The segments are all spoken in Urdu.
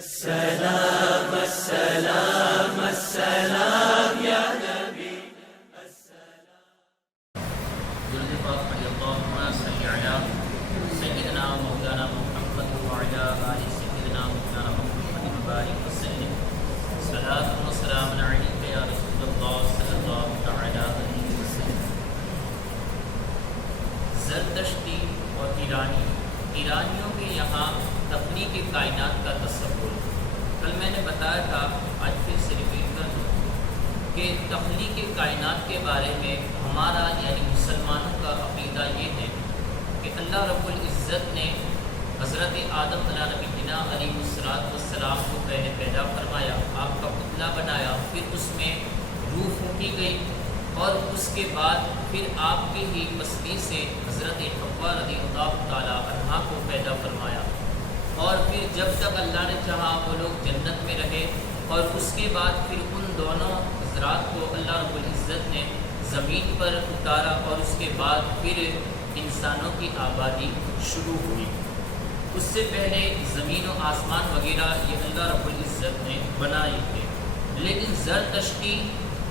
السلام السلام السلام یا نبی درود پاک پڑھیے اللہم صلی علی سیدنا مولانا محمد وعلی آل سیدنا مولانا محمد مبارک وسلم صلاۃ و سلام علیک یا رسول اللہ صلی اللہ تعالی علیہ وسلم۔ زرتشتی اور ایرانیوں کے یہاں تخلیق کائنات کا تصور، کل میں نے بتایا تھا، آج پھر سے ریپیٹ کر دوں کہ تخلیق کائنات کے بارے میں ہمارا یعنی مسلمانوں کا عقیدہ یہ ہے کہ اللہ رب العزت نے حضرت آدم علیہ نبینا علیہ السلام کو پہلے پیدا فرمایا، آپ کا پتلا بنایا، پھر اس میں روح پھونکی گئی اور اس کے بعد پھر آپ کی ہی پسلی سے حضرت حوا رضی اللہ تعالی عنہا کو پیدا فرمایا، اور پھر جب تک اللہ نے چاہا وہ لوگ جنت میں رہے، اور اس کے بعد پھر ان دونوں حضرات کو اللہ رب العزت نے زمین پر اتارا، اور اس کے بعد پھر انسانوں کی آبادی شروع ہوئی۔ اس سے پہلے زمین و آسمان وغیرہ یہ اللہ رب العزت نے بنائے تھے، لیکن زرتشتی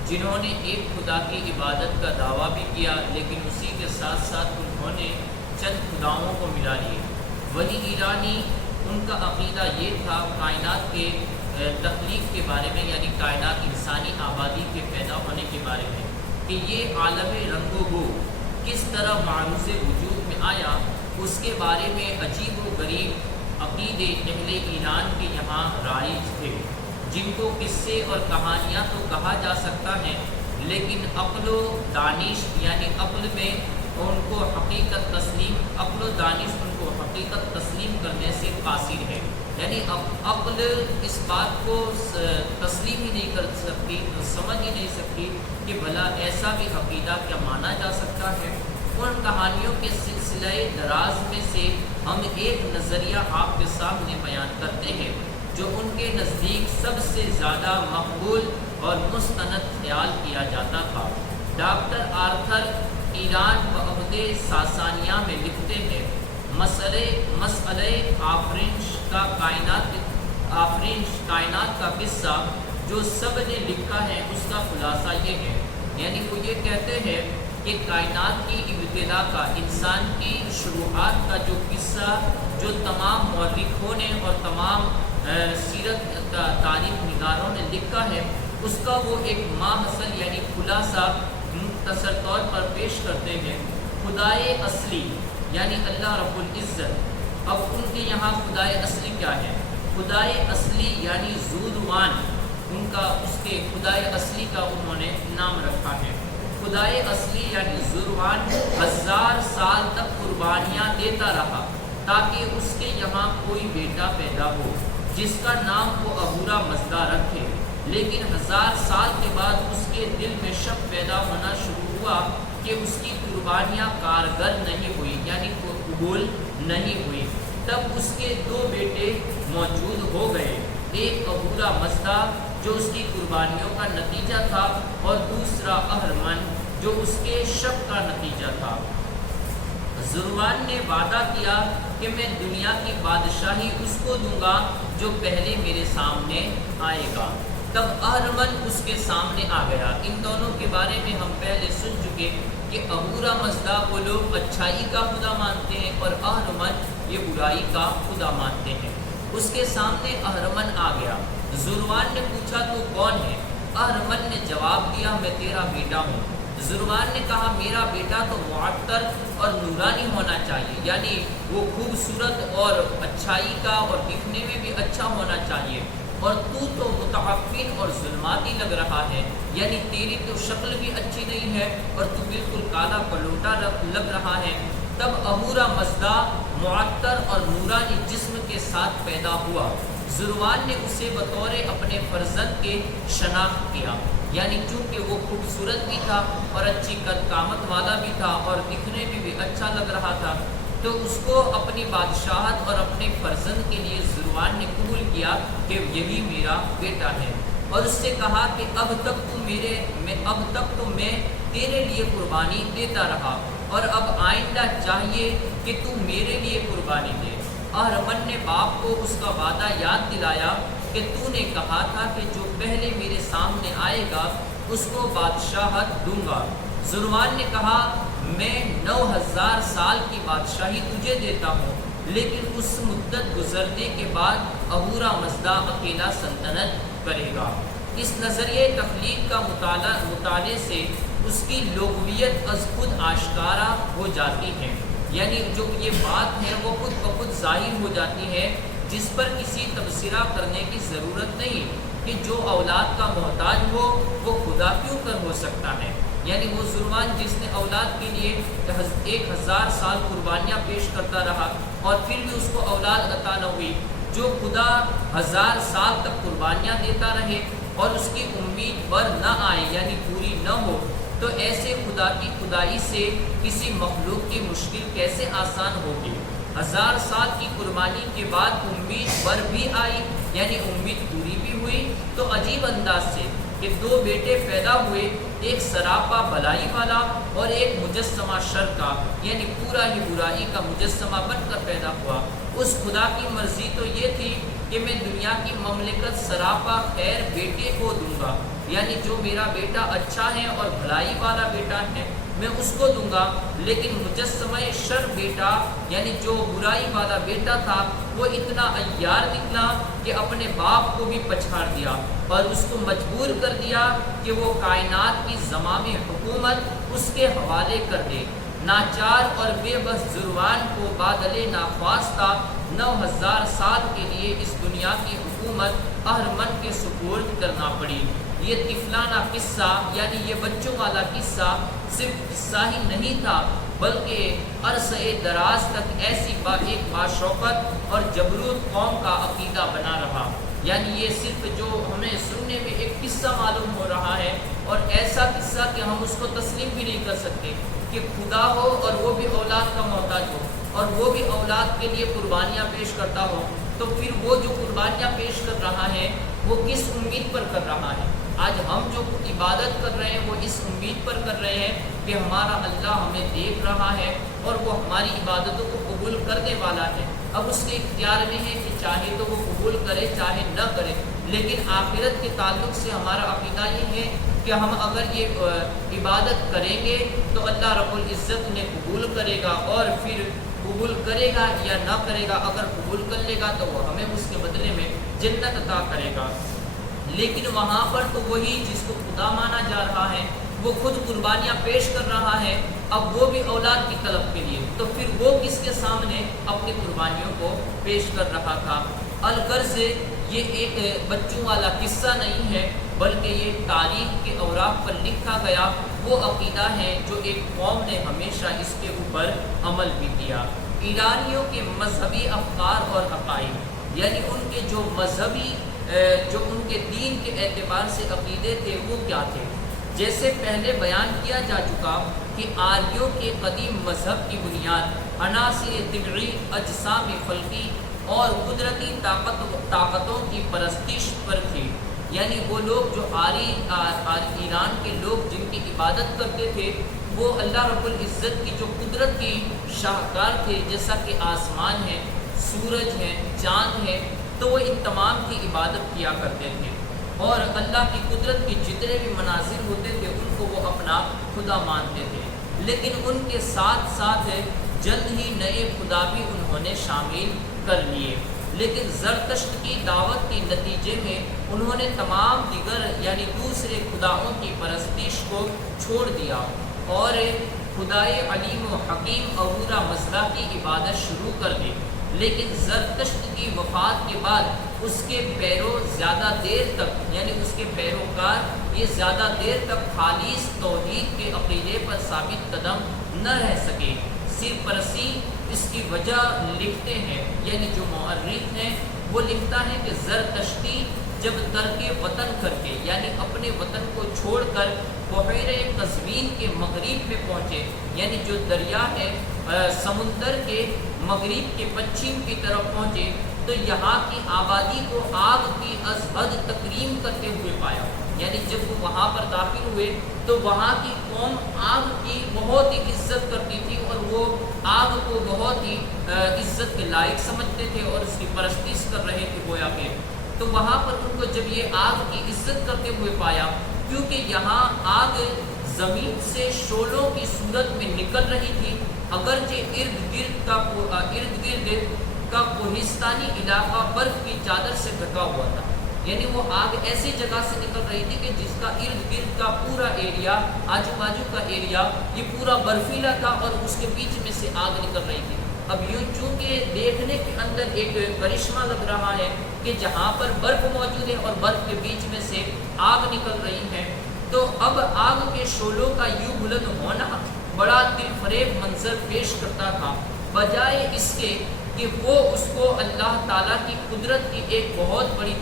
جنہوں نے ایک خدا کی عبادت کا دعویٰ بھی کیا، لیکن اسی کے ساتھ ساتھ انہوں نے چند خداؤں کو ملا لیے، وہی ایرانی ان کا عقیدہ یہ تھا کائنات کے تخلیق کے بارے میں، یعنی کائنات انسانی آبادی کے پیدا ہونے کے بارے میں، کہ یہ عالم رنگ و بو کس طرح معروض وجود میں آیا، اس کے بارے میں عجیب و غریب عقیدے اہل ایران کے یہاں رائج تھے، جن کو قصے اور کہانیاں تو کہا جا سکتا ہے، لیکن عقل و دانش یعنی عقل میں ان کو حقیقت تسلیم، عقل و دانش ان کو حقیقت تسلیم کرنے سے قاصر ہے، یعنی عقل اس بات کو تسلیم ہی نہیں کر سکتی، سمجھ ہی نہیں سکتی کہ بھلا ایسا بھی عقیدہ کیا مانا جا سکتا ہے۔ ان کہانیوں کے سلسلہ دراز میں سے ہم ایک نظریہ آپ کے سامنے بیان کرتے ہیں جو ان کے نزدیک سب سے زیادہ مقبول اور مستند خیال کیا جاتا تھا۔ ڈاکٹر آرتھر ایران بعہد ساسانیہ میں لکھتے ہیں، مسئلہ کائنات کا قصہ جو سب نے لکھا ہے اس کا خلاصہ یہ ہے، یعنی وہ یہ کہتے ہیں کہ کائنات کی ابتدا کا، انسان کی شروعات کا جو قصہ جو تمام مورخوں نے اور تمام سیرت تاریخ نگاروں نے لکھا ہے، اس کا وہ ایک ماحصل یعنی خلاصہ مختصر طور پر پیش کرتے ہیں۔ خدائے اصلی یعنی اللہ رب العزت، اب ان کے یہاں خدائے اصلی کیا ہے؟ خدائے اصلی یعنی ذوالروان، ان کا اس کے خدائے اصلی کا انہوں نے نام رکھا ہے۔ خدائے اصلی یعنی ذوالروان 1000 سال تک قربانیاں دیتا رہا تاکہ اس کے یہاں کوئی بیٹا پیدا ہو جس کا نام وہ عبورہ مزدہ رکھے، لیکن 1000 سال کے بعد اس کے دل میں شک پیدا ہونا شروع ہوا کہ اس کی قربانیاں کارگر نہیں ہوئی، یعنی قبول نہیں ہوئی، تب اس کے 2 بیٹے موجود ہو گئے، ایک عبورہ مزدہ جو اس کی قربانیوں کا نتیجہ تھا، اور دوسرا اہرمن جو اس کے شک کا نتیجہ تھا۔ ذوالروان نے وعدہ کیا کہ میں دنیا کی بادشاہی اس کو دوں گا جو پہلے میرے سامنے آئے گا، تب اہرمن اس کے سامنے آ گیا۔ ان دونوں کے بارے میں ہم پہلے سن چکے کہ عبورہ مزدہ وہ لوگ اچھائی کا خدا مانتے ہیں اور اہرمن یہ برائی کا خدا مانتے ہیں۔ اس کے سامنے اہرمن آ گیا، ذوالروان نے پوچھا تو کون ہے؟ اہرمن نے جواب دیا میں تیرا بیٹا ہوں۔ ذوالروان نے کہا میرا بیٹا تو معطر اور نورانی ہونا چاہیے، یعنی وہ خوبصورت اور اچھائی کا اور دکھنے میں بھی اچھا ہونا چاہیے، اور تو متعفن اور ظلماتی لگ رہا ہے، یعنی تیری تو شکل بھی اچھی نہیں ہے اور تو بالکل کالا پلوٹا لگ رہا ہے۔ تب عبورہ مزدہ معطر اور نورانی جسم کے ساتھ پیدا ہوا۔ ذوالروان نے اسے بطور اپنے فرزند کے شناخت کیا، یعنی چونکہ وہ خوبصورت بھی تھا اور اچھی قد قامت والا بھی تھا اور دکھنے میں بھی اچھا لگ رہا تھا، تو اس کو اپنی بادشاہت اور اپنے فرزند کے لیے ذوالروان نے قبول کیا کہ یہی میرا بیٹا ہے، اور اس سے کہا کہ اب تک تو میں تیرے لیے قربانی دیتا رہا، اور اب آئندہ چاہیے کہ تو میرے لیے قربانی دے۔ اہرمن نے باپ کو اس کا وعدہ یاد دلایا کہ تو نے کہا تھا کہ جو پہلے میرے سامنے آئے گا اس کو بادشاہت دوں گا۔ ذروان نے کہا میں 9000 سال کی بادشاہی تجھے دیتا ہوں، لیکن اس مدت گزرنے کے بعد اہورا مزدا اکیلا سلطنت کرے گا۔ اس نظریہ تخلیق کا مطالعے سے اس کی لغویت از خود آشکارا ہو جاتی ہے، یعنی جو یہ بات ہے وہ خود بخود ظاہر ہو جاتی ہے، جس پر کسی تبصرہ کرنے کی ضرورت نہیں کہ جو اولاد کا محتاج ہو وہ خدا کیوں کر ہو سکتا ہے۔ یعنی وہ ذروان جس نے اولاد کے لیے 1000 سال قربانیاں پیش کرتا رہا اور پھر بھی اس کو اولاد عطا نہ ہوئی، جو خدا 1000 سال تک قربانیاں دیتا رہے اور اس کی امید بر نہ آئے یعنی پوری نہ ہو، تو ایسے خدا کی خدائی سے کسی مخلوق کی مشکل کیسے آسان ہوگی؟ 1000 سال کی قربانی کے بعد امید بر بھی آئی یعنی امید پوری بھی ہوئی، تو عجیب انداز سے کہ 2 بیٹے پیدا ہوئے، ایک سراپا بھلائی والا اور ایک مجسمہ شر کا، یعنی پورا ہی برائی کا مجسمہ بن کر پیدا ہوا۔ اس خدا کی مرضی تو یہ تھی کہ میں دنیا کی مملکت سراپا خیر بیٹے کو دوں گا، یعنی جو میرا بیٹا اچھا ہے اور بھلائی والا بیٹا ہے میں اس کو دوں گا، لیکن مجسمہ شر بیٹا یعنی جو برائی والا بیٹا تھا وہ اتنا عیار نکلا کہ اپنے باپ کو بھی پچھاڑ دیا اور اس کو مجبور کر دیا کہ وہ کائنات کی زمام حکومت اس کے حوالے کر دے۔ ناچار اور بے بس ذروان کو بادل ناخواستہ 9000 سال کے لیے اس دنیا کی حکومت اہرمن کے سپرد کرنا پڑی۔ یہ طفلانہ قصہ یعنی یہ بچوں والا قصہ صرف قصہ ہی نہیں تھا، بلکہ عرصہ دراز تک ایسی ایک باشوقت اور جبروت قوم کا عقیدہ بنا رہا۔ یعنی یہ صرف جو ہمیں سننے میں ایک قصہ معلوم ہو رہا ہے اور ایسا قصہ کہ ہم اس کو تسلیم بھی نہیں کر سکتے کہ خدا ہو اور وہ بھی اولاد کا محتاج ہو اور وہ بھی اولاد کے لیے قربانیاں پیش کرتا ہو، تو پھر وہ جو قربانیاں پیش کر رہا ہے وہ کس امید پر کر رہا ہے؟ آج ہم جو عبادت کر رہے ہیں وہ اس امید پر کر رہے ہیں کہ ہمارا اللہ ہمیں دیکھ رہا ہے اور وہ ہماری عبادتوں کو قبول کرنے والا ہے۔ اب اس کے اختیار میں ہے کہ چاہے تو وہ قبول کرے چاہے نہ کرے، لیکن آخرت کے تعلق سے ہمارا عقیدہ یہ ہے کہ ہم اگر یہ عبادت کریں گے تو اللہ رب العزت انہیں قبول کرے گا، اور پھر قبول کرے گا یا نہ کرے گا، اگر قبول کر لے گا تو وہ ہمیں اس کے بدلے میں جنت عطا کرے گا۔ لیکن وہاں پر تو وہی جس کو خدا مانا جا رہا ہے وہ خود قربانیاں پیش کر رہا ہے، اب وہ بھی اولاد کی طلب کے لیے، تو پھر وہ کس کے سامنے اپنی قربانیوں کو پیش کر رہا تھا؟ الغرض یہ ایک بچوں والا قصہ نہیں ہے، بلکہ یہ تاریخ کے اوراق پر لکھا گیا وہ عقیدہ ہے جو ایک قوم نے ہمیشہ اس کے اوپر عمل بھی کیا۔ ایرانیوں کے مذہبی افکار اور عقائد، یعنی ان کے جو مذہبی جو ان کے دین کے اعتبار سے عقیدے تھے وہ کیا تھے؟ جیسے پہلے بیان کیا جا چکا کہ آریوں کے قدیم مذہب کی بنیاد عناصر طبعی، اجسام خلقی اور قدرتی طاقتوں کی پرستش پر تھی۔ یعنی وہ لوگ جو ایران کے لوگ جن کی عبادت کرتے تھے وہ اللہ رب العزت کی جو قدرت کی شاہکار تھے، جیسا کہ آسمان ہے، سورج ہے، چاند ہے، تو وہ ان تمام کی عبادت کیا کرتے تھے اور اللہ کی قدرت کے جتنے بھی مناظر ہوتے تھے ان کو وہ اپنا خدا مانتے تھے۔ لیکن ان کے ساتھ ساتھ جلد ہی نئے خدا بھی انہوں نے شامل کر لیے، لیکن زرتشت کی دعوت کے نتیجے میں انہوں نے تمام دیگر یعنی دوسرے خداؤں کی پرستش کو چھوڑ دیا اور خدائے علیم و حکیم اہورا مزدا کی عبادت شروع کر دی۔ لیکن زرتشت کی وفات کے بعد اس کے پیروکار یہ زیادہ دیر تک خالص توحید کے عقیدے پر ثابت قدم نہ رہ سکے۔ سرپرسی اس کی وجہ لکھتے ہیں، یعنی جو مورخ ہیں وہ لکھتا ہے کہ زرتشتی جب ترک وطن کر کے یعنی اپنے وطن کو چھوڑ کر بحیرہ قزوین کے مغرب میں پہنچے، یعنی جو دریا ہے سمندر کے مغرب کے پچھم کی طرف پہنچے، تو یہاں کی آبادی کو آگ کی از حد تکریم کرتے ہوئے پایا، یعنی جب وہ وہاں پر داخل ہوئے تو وہاں کی قوم آگ کی بہت ہی عزت کرتی تھی اور وہ آگ کو بہت ہی عزت کے لائق سمجھتے تھے اور اس کی پرستش کر رہے تھے گویا کہ. تو وہاں پر ان کو جب یہ آگ کی عزت کرتے ہوئے پایا، کیونکہ یہاں آگ زمین سے شعلوں کی صورت میں نکل رہی تھی، اگرچہ ارد گرد کا کوہستانی علاقہ برف کی چادر سے ڈھکا ہوا تھا. یعنی وہ آگ ایسی جگہ سے نکل رہی تھی کہ جس کا ارد گرد کا پورا ایریا، آجو باجو کا ایریا یہ پورا برفیلا تھا اور اس کے بیچ میں سے آگ نکل رہی تھی. اب یوں چونکہ دیکھنے کے اندر ایک کرشمہ لگ رہا ہے کہ جہاں پر برف موجود ہے اور برف کے بیچ میں سے آگ نکل رہی ہے، تو اب آگ کے شعلوں کا یوں بلند ہونا بڑا دل فریب منظر پیش کرتا تھا، بجائے اس کے کہ وہ اس کو اللہ تعالیٰ کی قدرت کی ایک بہت بڑی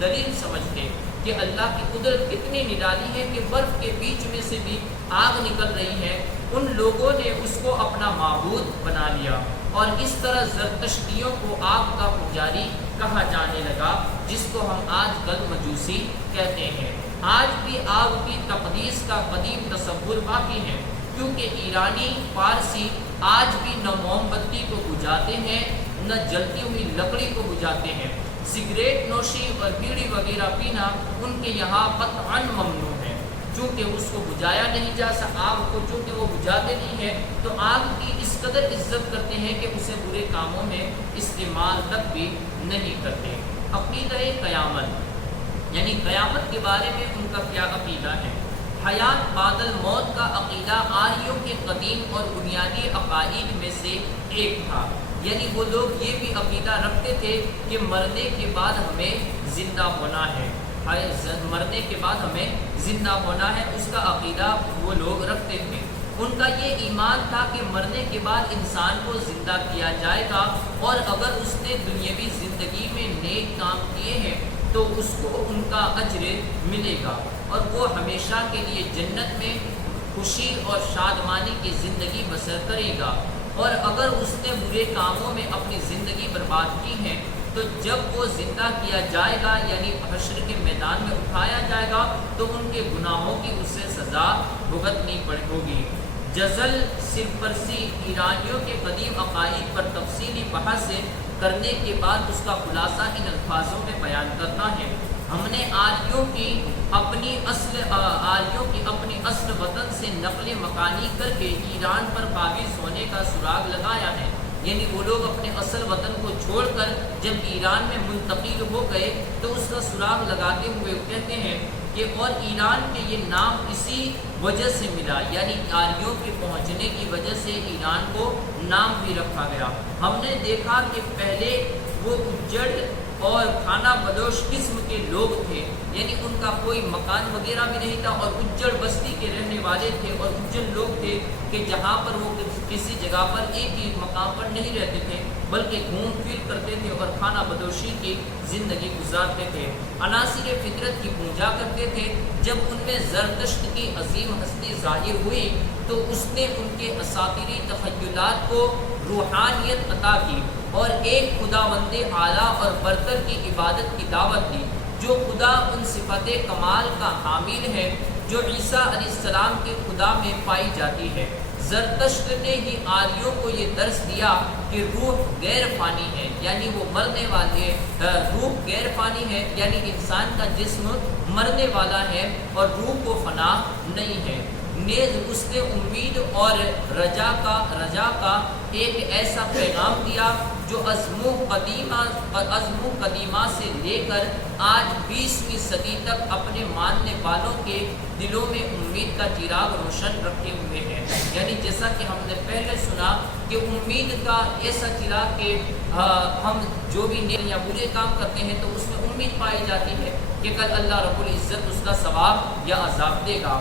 دلیل سمجھتے کہ اللہ کی قدرت کتنی نرالی ہے کہ برف کے بیچ میں سے بھی آگ نکل رہی ہے. ان لوگوں نے اس کو اپنا معبود بنا لیا اور اس طرح زرتشتیوں کو آگ کا پجاری کہا جانے لگا، جس کو ہم آج کل مجوسی کہتے ہیں. آج بھی آگ کی تقدیس کا قدیم تصور باقی ہے، کیونکہ ایرانی فارسی آج بھی نہ موم بتی کو بجھاتے ہیں نہ جلتی ہوئی لکڑی کو بجھاتے ہیں. سگریٹ نوشی اور بیڑی وغیرہ پینا ان کے یہاں قطعاً ممنوع ہے، چونکہ اس کو بجھایا نہیں جا سکتا. آگ کو چونکہ وہ بجھاتے نہیں ہیں تو آگ کی اس قدر عزت کرتے ہیں کہ اسے برے کاموں میں استعمال تک بھی نہیں کرتے. عقیدہ قیامت، یعنی قیامت کے بارے میں ان کا کیا عقیدہ ہے. حیات بعد الموت کا عقیدہ آریوں کے قدیم اور بنیادی عقائد میں سے ایک تھا. یعنی وہ لوگ یہ بھی عقیدہ رکھتے تھے کہ مرنے کے بعد ہمیں زندہ ہونا ہے، مرنے کے بعد ہمیں زندہ ہونا ہے، اس کا عقیدہ وہ لوگ رکھتے تھے. ان کا یہ ایمان تھا کہ مرنے کے بعد انسان کو زندہ کیا جائے گا اور اگر اس نے دنیاوی زندگی میں نیک کام کیے ہیں تو اس کو ان کا اجر ملے گا اور وہ ہمیشہ کے لیے جنت میں خوشی اور شادمانی کی زندگی بسر کرے گا. اور اگر اس نے برے کاموں میں اپنی زندگی برباد کی ہے تو جب وہ زندہ کیا جائے گا یعنی حشر کے میدان میں اٹھایا جائے گا تو ان کے گناہوں کی اس سے سزا بھگتنی ہوگی. جزل سرپرسی ایرانیوں کے قدیم عقائد پر تفصیلی بحث کرنے کے بعد اس کا خلاصہ ان الفاظوں میں بیان کرنا ہے. ہم نے آریوں کی اپنی اصل وطن سے نقل مکانی کر کے ایران پر قابض ہونے کا سراغ لگایا ہے. یعنی وہ لوگ اپنے اصل وطن کو چھوڑ کر جب ایران میں منتقل ہو گئے تو اس کا سراغ لگاتے ہوئے کہتے ہیں کہ اور ایران کے یہ نام اسی وجہ سے ملا، یعنی آریوں کے پہنچنے کی وجہ سے ایران کو نام بھی رکھا گیا. ہم نے دیکھا کہ پہلے وہ اجڑ اور کھانا بدوش قسم کے لوگ تھے، یعنی ان کا کوئی مکان وغیرہ بھی نہیں تھا اور اجڑ بستی کے رہنے والے تھے اور اجڑ لوگ تھے کہ جہاں پر وہ کسی جگہ پر ایک ہی مقام پر نہیں رہتے تھے بلکہ گھوم پھر کرتے تھے اور کھانا بدوشی کی زندگی گزارتے تھے. عناصر فطرت کی پوجا کرتے تھے. جب ان میں زرتشت کی عظیم ہستی ظاہر ہوئی تو اس نے ان کے اساطیری تخیلات کو روحانیت عطا کی اور ایک خداوند اعلیٰ اور برتر کی عبادت کی دعوت دی جو خدا ان صفت کمال کا حامل ہے جو عیسیٰ علیہ السلام کے خدا میں پائی جاتی ہے. زرتشت نے ہی آریوں کو یہ درس دیا کہ روح غیر فانی ہے، یعنی وہ مرنے والے، روح غیر فانی ہے یعنی انسان کا جسم مرنے والا ہے اور روح کو فنا نہیں ہے. نیز اس نے امید اور رجا کا ایک ایسا پیغام دیا جو ازمو قدیمہ سے لے کر آج 20ویں صدی تک اپنے ماننے والوں کے دلوں میں امید کا چراغ روشن رکھے ہوئے ہیں. یعنی جیسا کہ ہم نے پہلے سنا کہ امید کا ایسا چراغ کہ ہم جو بھی نیک یا برے کام کرتے ہیں تو اس میں امید پائی جاتی ہے کہ کل اللہ رب العزت اس کا ثواب یا عذاب دے گا.